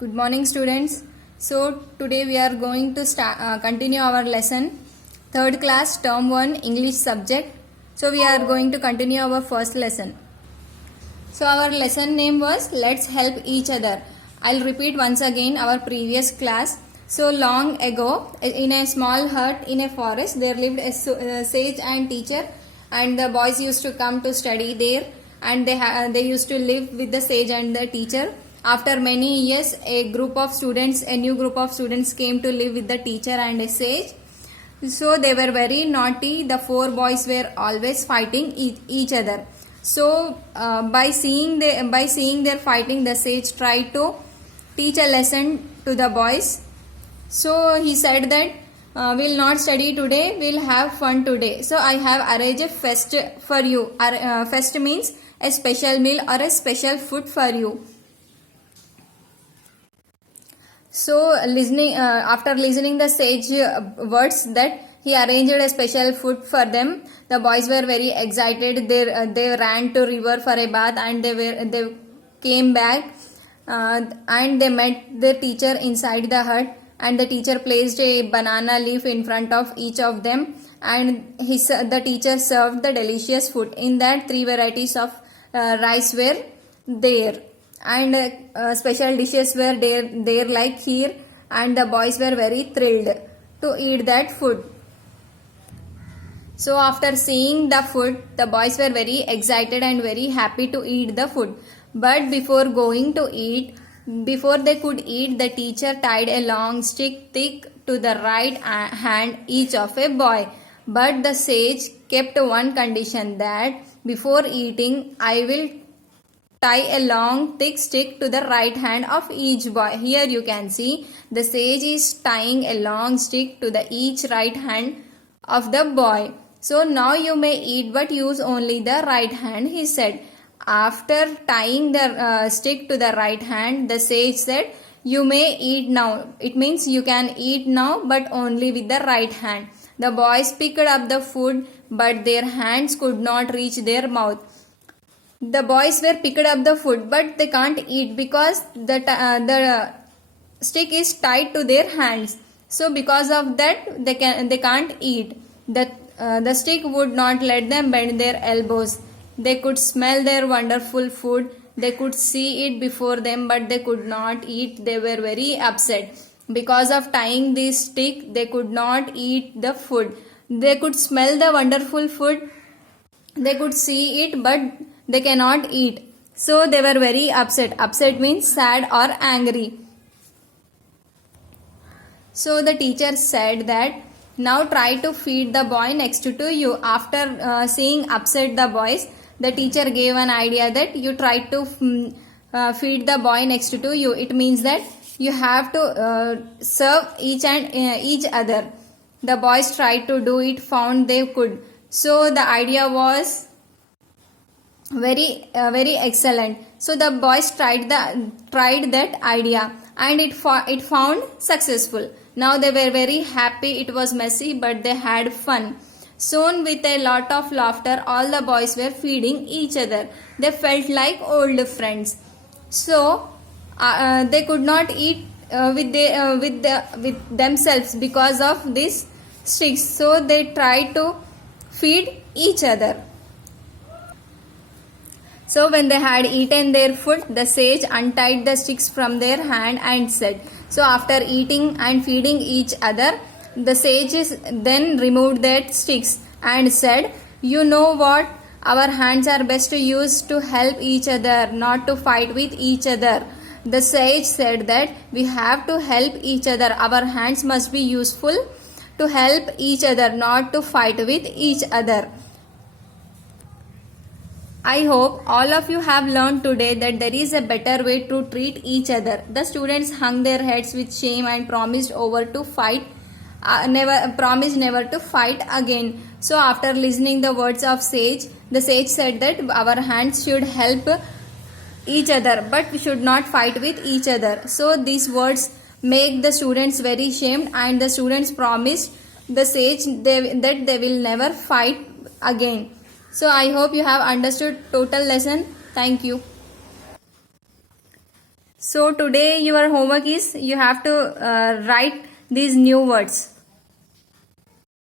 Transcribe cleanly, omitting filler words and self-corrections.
Good morning, students. So today we are going to continue our lesson, third class, term 1, English subject. So we are going to continue our first lesson. So our lesson name was Let's Help Each Other. I'll repeat once again our previous class. So long ago, in a small hut in a forest, there lived a sage and teacher, and the boys used to come to study there, and they used to live with the sage and the teacher. After many years, a new group of students came to live with the teacher and a sage. So they were very naughty. The four boys were always fighting each other. So by seeing their fighting, the sage tried to teach a lesson to the boys. So he said that we'll not study today, we'll have fun today. So I have arranged a fest for you. Fest means a special meal or a special food for you. So after listening the sage words that he arranged a special food for them, the boys were very excited. They ran to river for a bath, and they came back and they met the teacher inside the hut, and the teacher placed a banana leaf in front of each of them, and the teacher served the delicious food. In that, 3 varieties of rice were there, and special dishes were there like kheer, and the boys were very thrilled to eat that food. So after seeing the food, the boys were very excited and very happy to eat the food. But before they could eat, the teacher tied a long stick thick to the right hand each of a boy. But the sage kept one condition, that before eating, I will tie a long thick stick to the right hand of each boy. Here you can see the sage is tying a long stick to the each right hand of the boy. So now you may eat, but use only the right hand, he said. After tying the stick to the right hand, the sage said, you may eat now. It means you can eat now, but only with the right hand. The boys picked up the food, but their hands could not reach their mouth. The boys were picked up the food, but they can't eat because the stick is tied to their hands. So because of that, they can't eat. The stick would not let them bend their elbows. They could smell their wonderful food. They could see it before them, but they could not eat. They were very upset. Because of tying this stick, they could not eat the food. They could smell the wonderful food. They could see it, but they cannot eat. So they were very upset. Upset means sad or angry. So the teacher said that, now try to feed the boy next to you. After seeing upset the boys, the teacher gave an idea that you try to feed the boy next to you. It means that you have to serve each other. The boys tried to do it, found they could. So the idea was very excellent. So the boys tried that idea, and it found successful. Now they were very happy. It was messy, but they had fun. Soon, with a lot of laughter, all the boys were feeding each other. They felt like old friends. So they could not eat with themselves because of this sticks. So they tried to feed each other. So when they had eaten their food, the sage untied the sticks from their hand and said, so after eating and feeding each other, the sages then removed their sticks and said, you know what? Our hands are best used to help each other, not to fight with each other. The sage said that we have to help each other. Our hands must be useful to help each other, not to fight with each other. I hope all of you have learned today that there is a better way to treat each other. The students hung their heads with shame and promised never to fight again. So after listening the words of sage, the sage said that our hands should help each other, but we should not fight with each other. So these words make the students very shamed, and the students promised the sage that they will never fight again. So I hope you have understood total lesson. Thank you. So today your homework is you have to write these new words.